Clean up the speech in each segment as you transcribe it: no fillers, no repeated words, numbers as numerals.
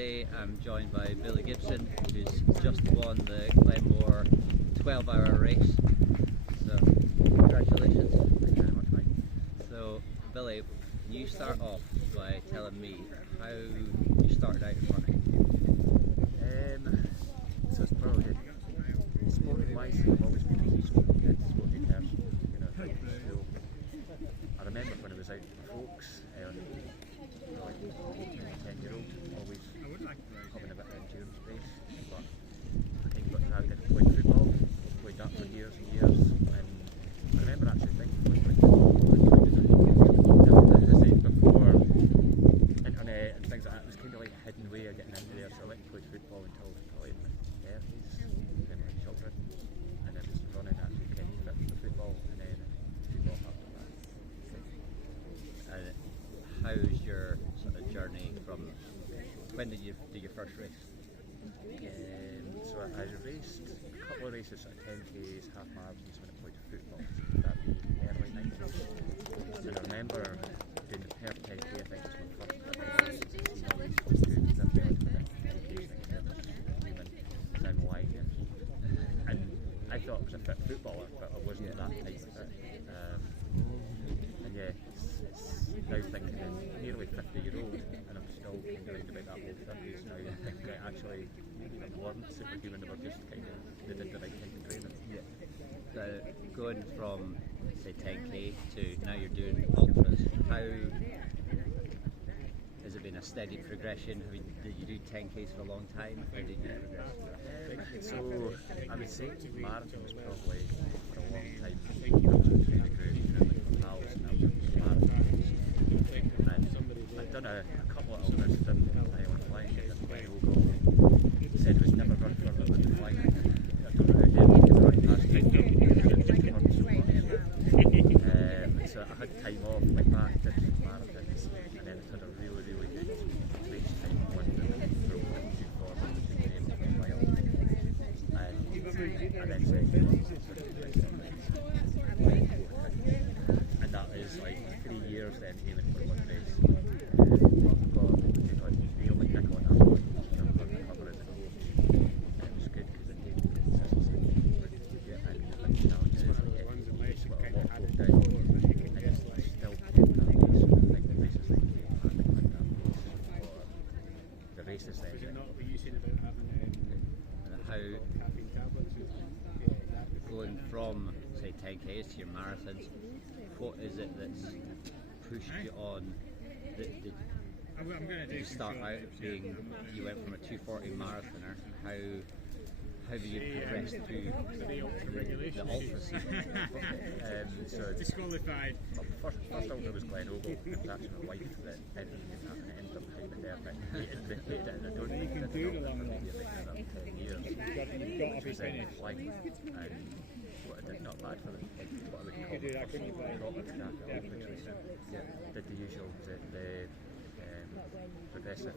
Today I'm joined by Billy Gibson, who's just won the Glenmore 12-hour race. So, congratulations. Thank you very much, Mike. So, Billy, can you start off by telling me how you started out in running? So it's probably sporting wise, I've always been a sporty person, throughout school. I remember when I was out with folks, like 10-year-old, always having a bit of endurance race, but I kind of got dragged into playing football, played that for years and years, and I remember actually thinking before internet and things like that, it was kind of like a hidden way of getting into there, so I went and played football until probably my 30s, then went shopping, and then was running actually getting a bit for football, and then football after that. And how's your sort of journey from, when did you do your first race? So I raced a couple of races, sort of 10Ks, half marathons when I played football. That would be the early 90s. And I remember doing the Perth 10K, I think it was my first race. And I thought I was a fit footballer, but I wasn't that type of fit. And yeah, it's now thinking I'm nearly 50-year-old and I'm still kind of around about that old 50s now. I think that actually maybe they weren't superhuman, they were just kind of, they did the right kind of training. Yeah. So going from say 10k to now you're doing ultras, how has it been a steady progression? Did you do 10ks for a long time? How did you progress? So I would say marathon was probably for a long time. I was a training group with pals and I was doing marathons. And I'd done a couple of ultras, done Island Flying, done Glenmore. Said it was never run further than the flying. I don't know how Denver could run past 10 kilometres so much. So I had time off, went back, did marathons, and then had a really good race time, one that broke 1:24 between them and the mile. And then said, and that is like 3 years then aiming for one race. The only nickel on that one, jump on the cover of the goal. And it was good because it gave me consistency. And challenges, what a lot of down. And still kept that race. I think the races like Cape and that race, or the races then. And how going from say 10ks to your marathons, what is it that's pushed you on? Did you start out being, you went from a 240 marathoner, how have you progressed through the ultra season? So disqualified. First ultra was Glenmore. It was actually my wife that entered me in that, and it ended up timing there, but they hated it, and I don't think they did it for maybe about 10 years, which was then flying, and what I did, not bad for them, what I would call the first track, which was, did the usual, the progressive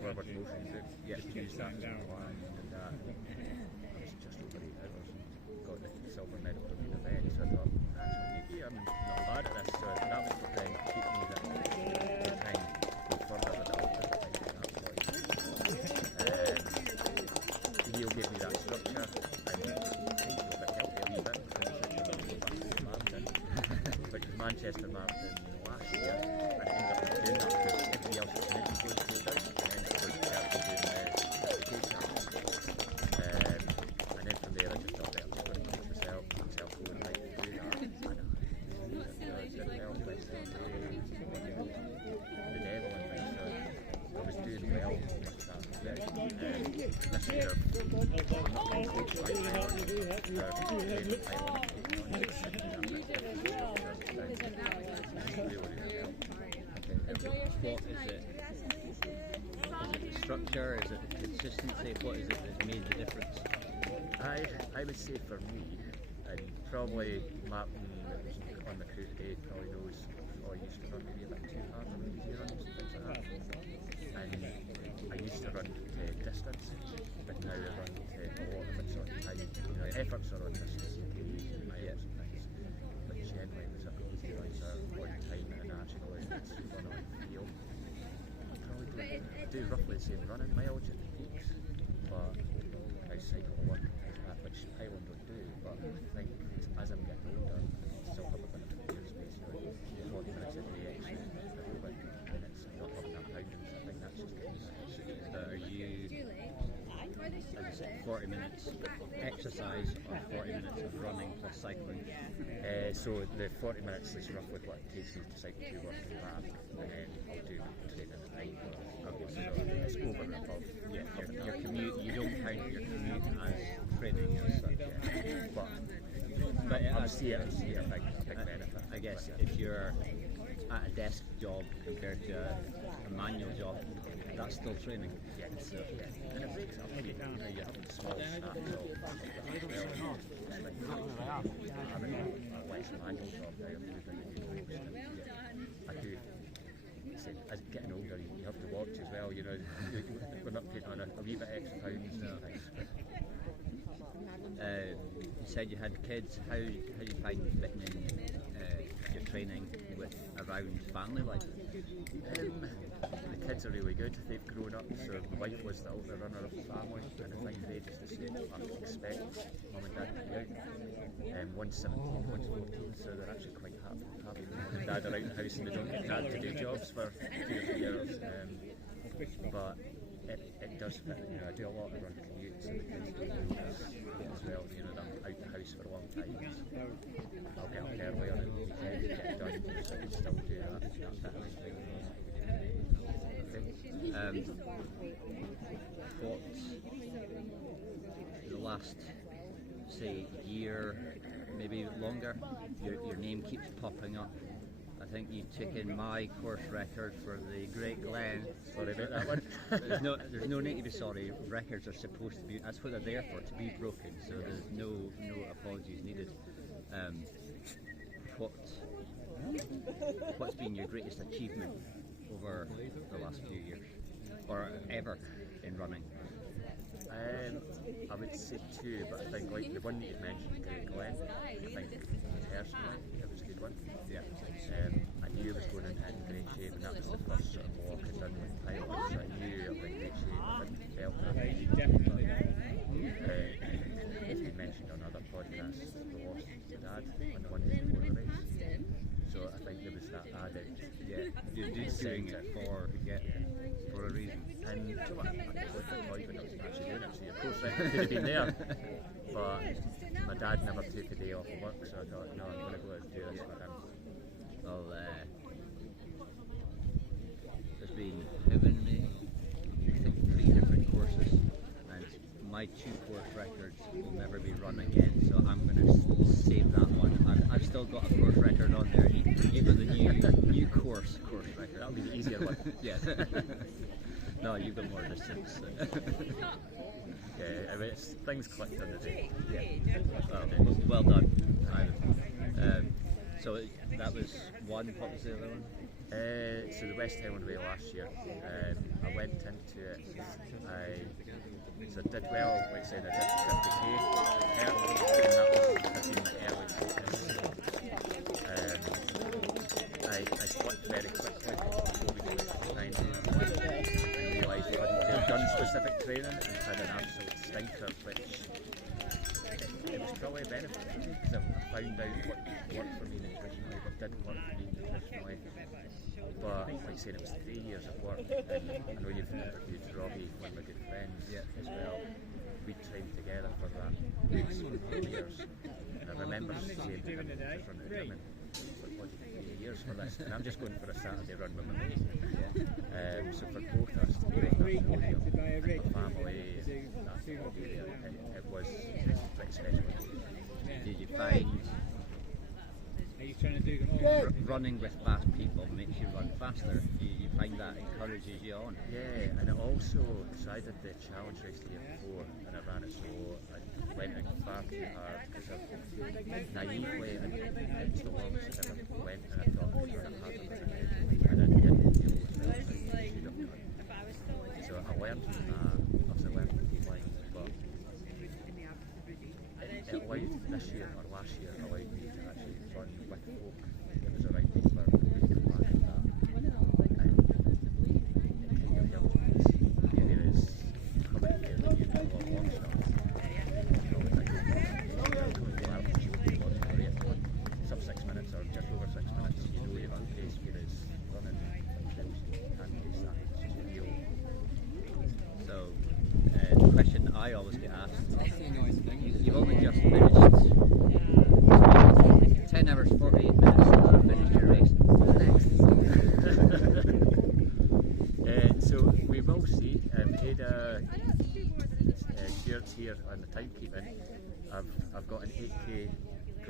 forward motion, just use that as a line, and that, I was just over 8 hours and got the silver medal at the event, so I thought, actually, I'm not bad at this, so that was what then keep me the time go further with the ultras, I think, at that point. Neil gave me that structure, and I think it was a bit healthy a wee bit, because I said, go back to the marathon, which was Manchester Marathon last year, and I ended up doing that because everybody else was meant to go to down, and then I was actually doing the Cape Challenge. And then from there I just thought, I'm just going to push myself going right to do that, and I did well, the devil and things, so I was doing well with that. This year I'm not being coached by Thailand, they're training Thailand and really well. What is it? Is it the structure? Is it the consistency? What is it that's made the difference? I would say for me, and probably Martin that was on the crew today probably knows, I used to run maybe about 2 half and easy runs, things like that. And I used to run to distance, but now I run to a lot of it sort of time. Efforts are on distance, miles and things, but generally the easy runs are one time international efforts run on field. I probably do do roughly the same running mileage at the peaks, but I cycle to work, which Highland don't do. But I think as I'm getting older, I still have a bit of clear space. 40 minutes a day, aerobic, and it's not having that pounding. So I think that's just getting better. Are you, as I said, 40 minutes exercise or 40 minutes of running plus cycling? So the 40 minutes is roughly what it takes me to cycle to work and back, and then I'll do training at night. Okay, so it's over and above. Yeah, your commute, you don't count your commute as training as such. Yeah. But I see it as a big benefit. I guess if you're at a desk job compared to a manual job, that's still training. Yeah, so, and it breaks up. You have small snaps of having a less manual job now. I do. As getting older, you have to watch as well. You know, we're not putting on a wee bit extra pounds. No. You said you had kids. How do you find fitting in your training with around family life? The kids are really good. They've grown up. So my wife was the older runner of the family, and I think they just assume I expect mum and dad to be out. One's 17, one's 14, so they're actually quite happy with mum and dad around the house, and they don't get dad to do jobs for 2 or 3 years. But it does fit. You know, I do a lot of run commutes, and the kids do as well. You know, I'm out the house for a long time. I'll get up earlier and weekends get it done, so I can still do that. What the last, say, year, maybe longer, your name keeps popping up. I think you took in my course record for the Great Glen. Sorry about that one. There's no need to be sorry. Records are supposed to be. That's what they're there for, to be broken. So there's no apologies needed. What's been your greatest achievement over the last few years, or ever in running? I would say 2, but I think like the one that you mentioned, Glenn, I think personally it was a good one. Yeah. I knew I was going into great shape, and that was the first sort of walk I'd done with pilots, so I knew I was in great shape. I didn't felt that. As we mentioned on other podcasts, we lost my dad on the one day before the race. So I think there was that added. Yeah, you're doing it for a reason. And you know what, I was actually doing it, so of course I could have been there. But my dad never took a day off of work, so I thought, no, I'm going to go and do this for him. Well, there's been how many? I think 3 different courses, and my 2 course records will never be run again, so I'm going to save that one. I've still got a course record on there. You got the new course record. That'll be the easier one. Yeah. No, you've got more distance. Yeah, I mean, things clicked on the day. Yeah. Well done. So that was one. What was the other one? So the West Highland Way last year. I went into it. I did well. Like I said, I did 50k early, and that was in my early focus. I clicked very quickly before we got to 9 and realised I hadn't done specific training and had an absolute stinker, which it was probably a benefit for me because I found out what worked for me nutritionally, what didn't work for me nutritionally. But like I said, it was 3 years of work, and I know you've interviewed Robbie, one of my good friends, as well. We trained together for that 3 years, and I remember saying to him, just run the gym, and what, 3 years for this, and I'm just going for a Saturday run with my mate. So for both us to break that podium, my family, that hobby, it was pretty special. Did you find running with fast people makes you run faster? Do you find that encourages you on? Yeah, and it also, so I did the challenge race the year before, and I ran it slow. I went in far too hard because I naively, and it was the longest I ever went, and I thought I could run it harder than I did, and I didn't feel as well as I should have done. So I learned from that, also learned from flying, but it allowed this year, or last year, allowed me to actually run with folk. It was around me for a week and back and that. And it kind of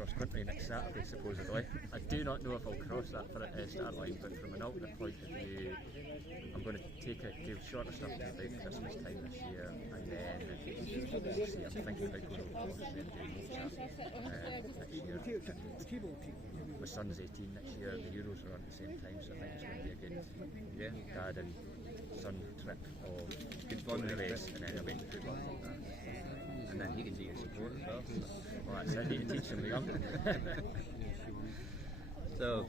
cross country next Saturday, supposedly. I do not know if I'll cross that for a start line, but from an ultra point of view, I'm going to give shorter stuff to about Christmas time this year, and then see, I'm thinking about going over and then doing next year. My son's 18 next year, the Euros are on at the same time, so I think it's going to be a good dad and son trip of good fun race, and then away to football. And then he can do your support as well. Well, that's it, you teach them young. So,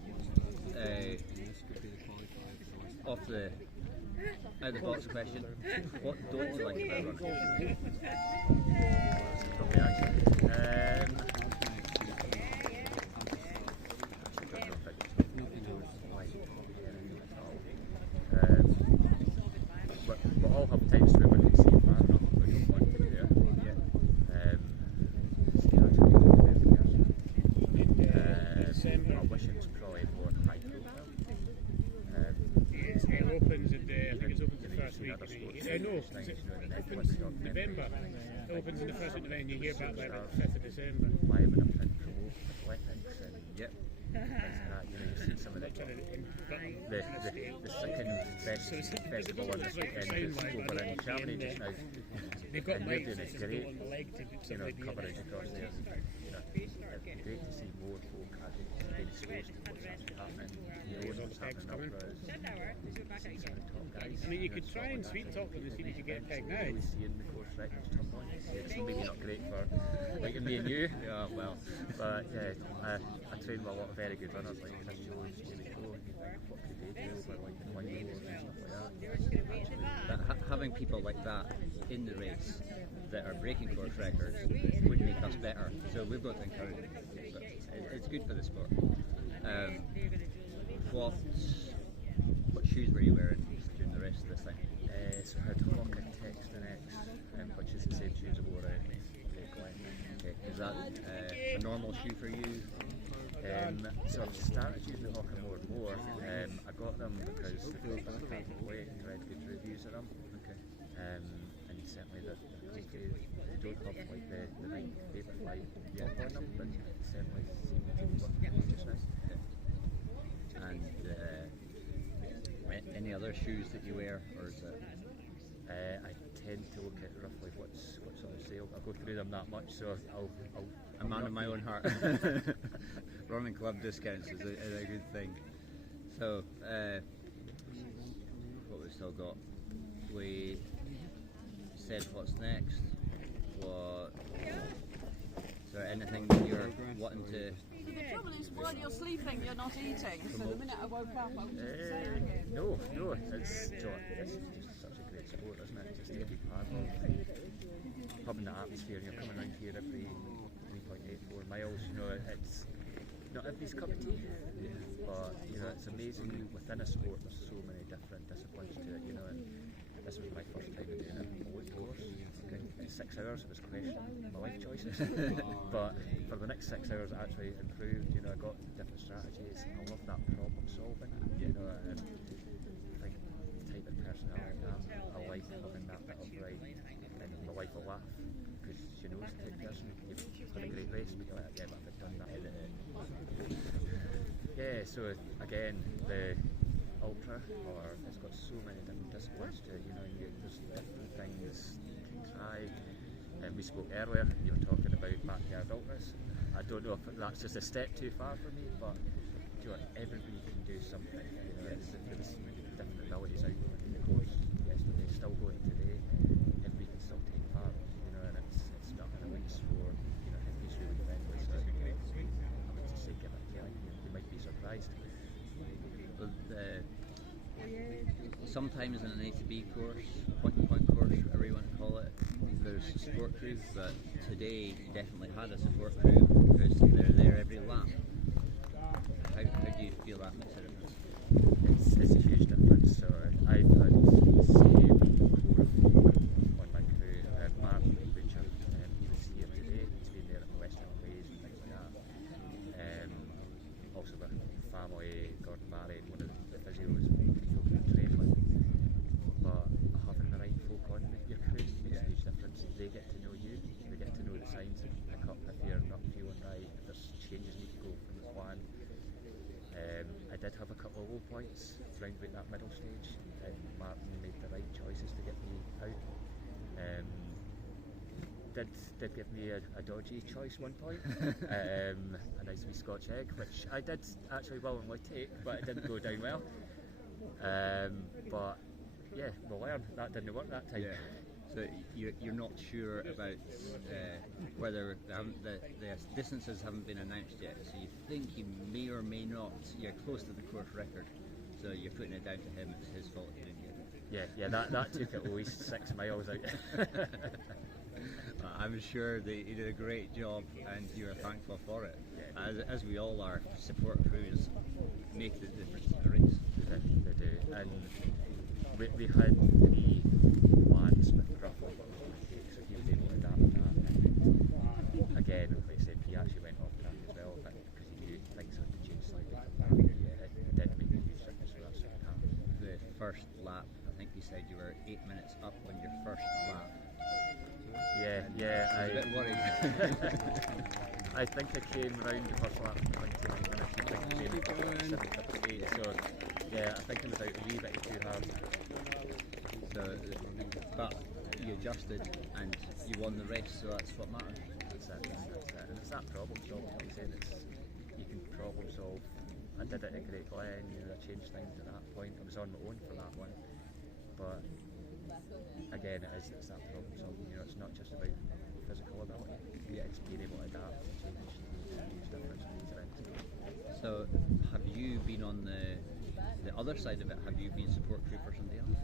off the out of the box question, what don't you like about running? We'll all have times where we can see far enough, we don't want to do it. I wish it was probably more high profile. It opens in I think it's open the first week. November. It opens in the first week of November, and you hear about that on the 5th of December. Live and up and promote athletics and Yep. you see some of the second best festival on this weekend is over in Germany just now. They've got lights on great, the leg to coverage across there. It's great to see more folk being exposed to what's actually happening. What's happening up I mean, you could try and sweet talk them and see if you get pegged now. Seeing the course records tumbling, it's maybe not great for like me and you, but yeah, I train with a lot of very good runners like Chris Jones, Jamie Coe, what could they do over like the Glenmore and stuff like that. But having people like that in the race that are breaking course records would make us better. So we've got to encourage it. So it's good for the sport. What shoes were you wearing during the rest of this thing? So I had Honda Text and X, which is the same shoes I wore at Glenmore. Okay. Is that a normal shoe for you? So I've started using the Hoka more and more. I got them because the first I can't play and read good reviews of them. Okay. And certainly they don't have like the Nike Vaporfly top on them, but it certainly seems to work just now. And any other shoes that you wear, or is it? I tend to look at roughly what's on sale. I'll go through them that much, so I'll a man of my own heart. Running club discounts is a good thing. So, what we still got? We said what's next. Is there anything that you're wanting to? The trouble is, while you're sleeping, you're not eating. So the minute I woke up, I was just saying. No, it's just such a great sport, isn't it? Just to be part of having the atmosphere. You're coming around here every 3.84 miles. It's not everybody's cup of tea, but it's amazing. Within a sport, there's so many different disciplines to it. And this was my first time doing it on the course. In 6 hours, I was questioning my life choices, but for the next 6 hours, I actually improved. I got different strategies. I love that problem solving. And I think the type of personality I like having that bit of right, and my wife will laugh because she knows the type of person. You've had a great race, but you're like, yeah, but I've done that. Yeah. So again, the ultra, it's got so many different disciplines to it. There's different things you can try. And we spoke earlier, you were talking about backyard ultras. I don't know if that's just a step too far for me, but everybody can do something. There's different abilities out in the course yesterday, still going today. Everybody can still take part, and it's not an elite sport. Everybody's really friendly, so I would just say give it a try. You might be surprised. But, sometimes in an A to B course, point-to-point course, whatever you want to call it, there's a support crew, but today you definitely had a support crew because they're there every lap. How do you feel that makes a difference? It's a huge difference. So I've had the same core of folk on my crew. Mark Butcher, he was here today. He's been there at the Western Ways and things like that. Also the family, Gordon Barry, one of the physios we train with. But having the right folk on your crew makes a huge difference. They get to know you, they get to know the signs that you pick up if you're not feeling right, if points round about that middle stage, and Martin made the right choices to get me out. Did give me a dodgy choice one point, a nice wee Scotch egg, which I did actually willingly take, but it didn't go down well. But yeah, we'll learn. That didn't work that time. Yeah. So you're not sure about whether the distances haven't been announced yet. So you think you may or may not. You're close to the course record. So you're putting it down to him. It's his fault you didn't get it. Yeah. That took at least 6 miles out. I'm sure that you did a great job, and you are thankful for it. As we all are. Support crews make the difference in the race. They do. And we had 3 plans with Gruffle, so he was able to adapt that. And again, like I said, he actually went off track as well, but because he knew things had to change slightly from that, it did make a huge difference for that second half. The first lap, I think you said you were 8 minutes up on your first lap. Yeah. I was a bit worried. I think I came round the first lap in 29 minutes. I think I came 7:58. So yeah, I think I was out a wee bit too hard. So, but you adjusted and you won the race, so that's what matters. That's it. And it's that problem solving. Like I said, you can problem solve. I did it at Great Glen. I changed things at that point. I was on my own for that one, but again, it's that problem solving. It's not just about physical ability. It's being able to adapt and change difference in these events. So, have you been on the other side of it? Have you been support crew for somebody else?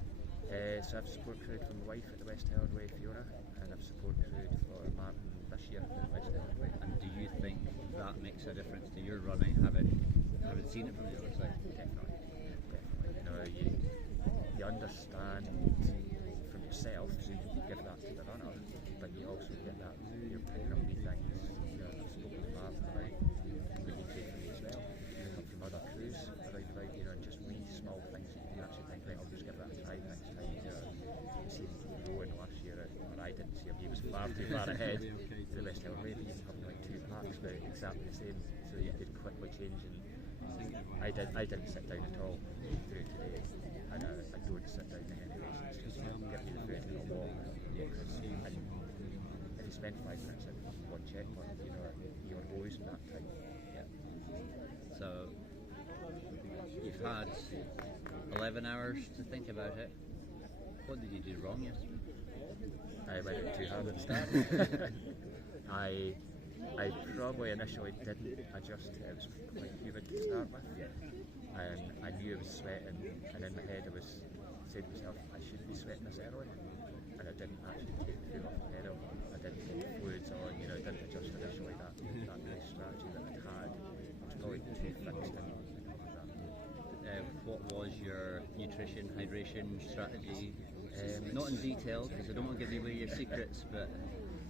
So I've support crewed for my wife at the West Highland Way, Fiona, and I've support crewed for Martin this year at the West Highland Way. And do you think that makes a difference to your running, having seen it from the other side? Definitely. You understand from yourself, so you can give that to the runner, but you also get that you're picking up wee things. I've spoken to Martin about what you take from me as well. You pick up from other crews around about, just wee small things that you actually think, right, I'll just give that a try next time. You see Rowan last year, or I didn't see him, he was far too far ahead to the West Highland Way, but he was coming like 2 packs, but exactly the same, so you could quickly change. And I didn't sit down at all through today, and I don't sit down in any races, just give me the food and I'll walk. And if you spend 5 minutes at one checkpoint, you're always in that time. Yeah. So you've had 11 hours to think about it. What did you do wrong yesterday? I went out too hard at the start. I probably initially didn't adjust to it. It was quite humid to start with. And I knew I was sweating, and in my head I was saying to myself, I shouldn't be sweating this early. And I didn't actually take the foot off the pedal. I didn't take the fluids on, I didn't adjust initially. That nice strategy that I'd had was probably too fixed in that. What was your nutrition, hydration strategy? Not in detail, because I don't want to give you away your secrets, but...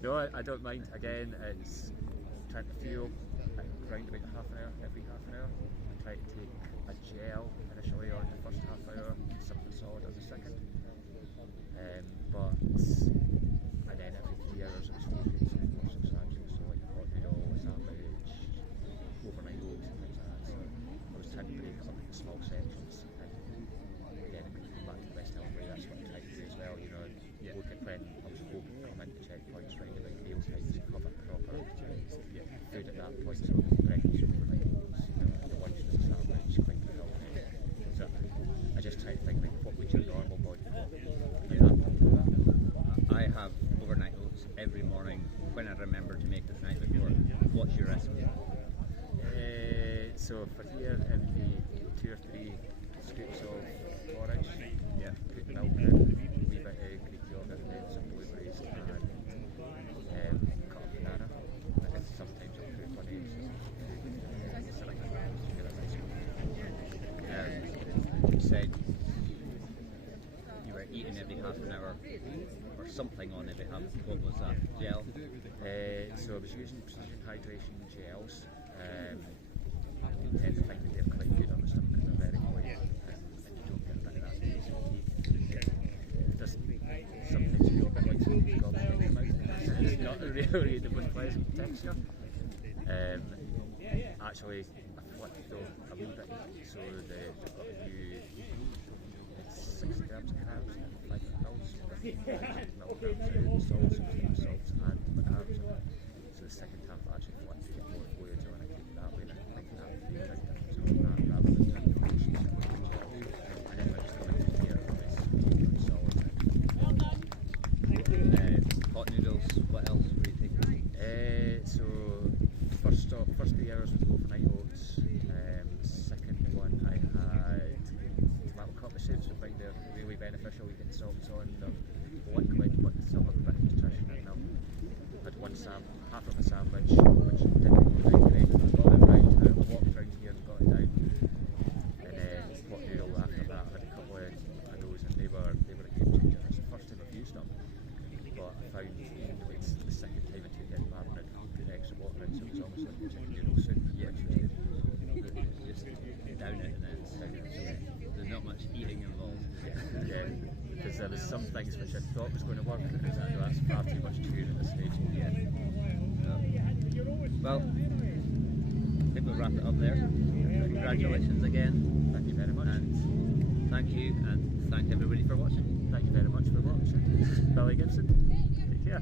No, I don't mind. Again, it's trying to fuel around about every half an hour. I try to take a gel initially on the first half hour, something solid on the second. And then every 3 hours I was taking something more substantial, so like hot noodle, sandwich, overnight oats and things like that. So I was trying to break it up into small sections, and then when you come back to the West Highland Way, that's what I tried to do as well. Look at when I was hoping to come into checkpoints round about meal times and have a proper food at that point, so breakfast, overnight oats, the lunch and the sandwich, quite healthy. So I just try to think, like, what would your normal body I have overnight oats every morning when I remember to make it the night before. What's your recipe? So for here, it would be 2 or 3 scoops of porridge, put the milk in, a wee bit of Greek yogurt, and then some blueberries, and cut a banana, and then sometimes I'll put 1 egg, so to get a nice one. You said you were eating every half an hour, or something on every half. What was that? Gel? So I was using precision hydration gels. I tend to think that they're quite good on the stomach because they're very light, and you don't get a bit of that basic heat. Sometimes feel a bit like something's got in your mouth. It's not really the most pleasant texture. Actually, a flipped though a wee bit. So they've got a new, it's 60 grams of carbs and 5 pills with milligrams of salts and carbs. So the second half actually flipped to get more fluids on it, keep it that way, and I think that would be a big difference on that rather than trying to push it. And then we're just going to here is solid. Hot noodles, what else were you taking? So first 3 hours was overnight oats. Second one I had tomato copper shapes, which I find they're really beneficial. You get salts on them, liquid, but still have a bit of nutrition in them. Had half of a sandwich, which didn't go down great. I got it round, I walked round here and got it down. And then hot noodle after that, I had a couple of those, and they were a game changer. It's the first time I've used them, but I found it's the second time I took it, rather than put extra water in, so it was almost like a chicken noodle soup. Yeah, Just down it and then there's not much eating involved. Yeah, because there was some things which I thought was going to work, and it was actually that's far too much chewing at this stage. Yeah. Well, I think we'll wrap it up there. Congratulations again. Thank you very much. And thank you, and thank everybody for watching. Thank you very much for watching. This is Billy Gibson. Take care.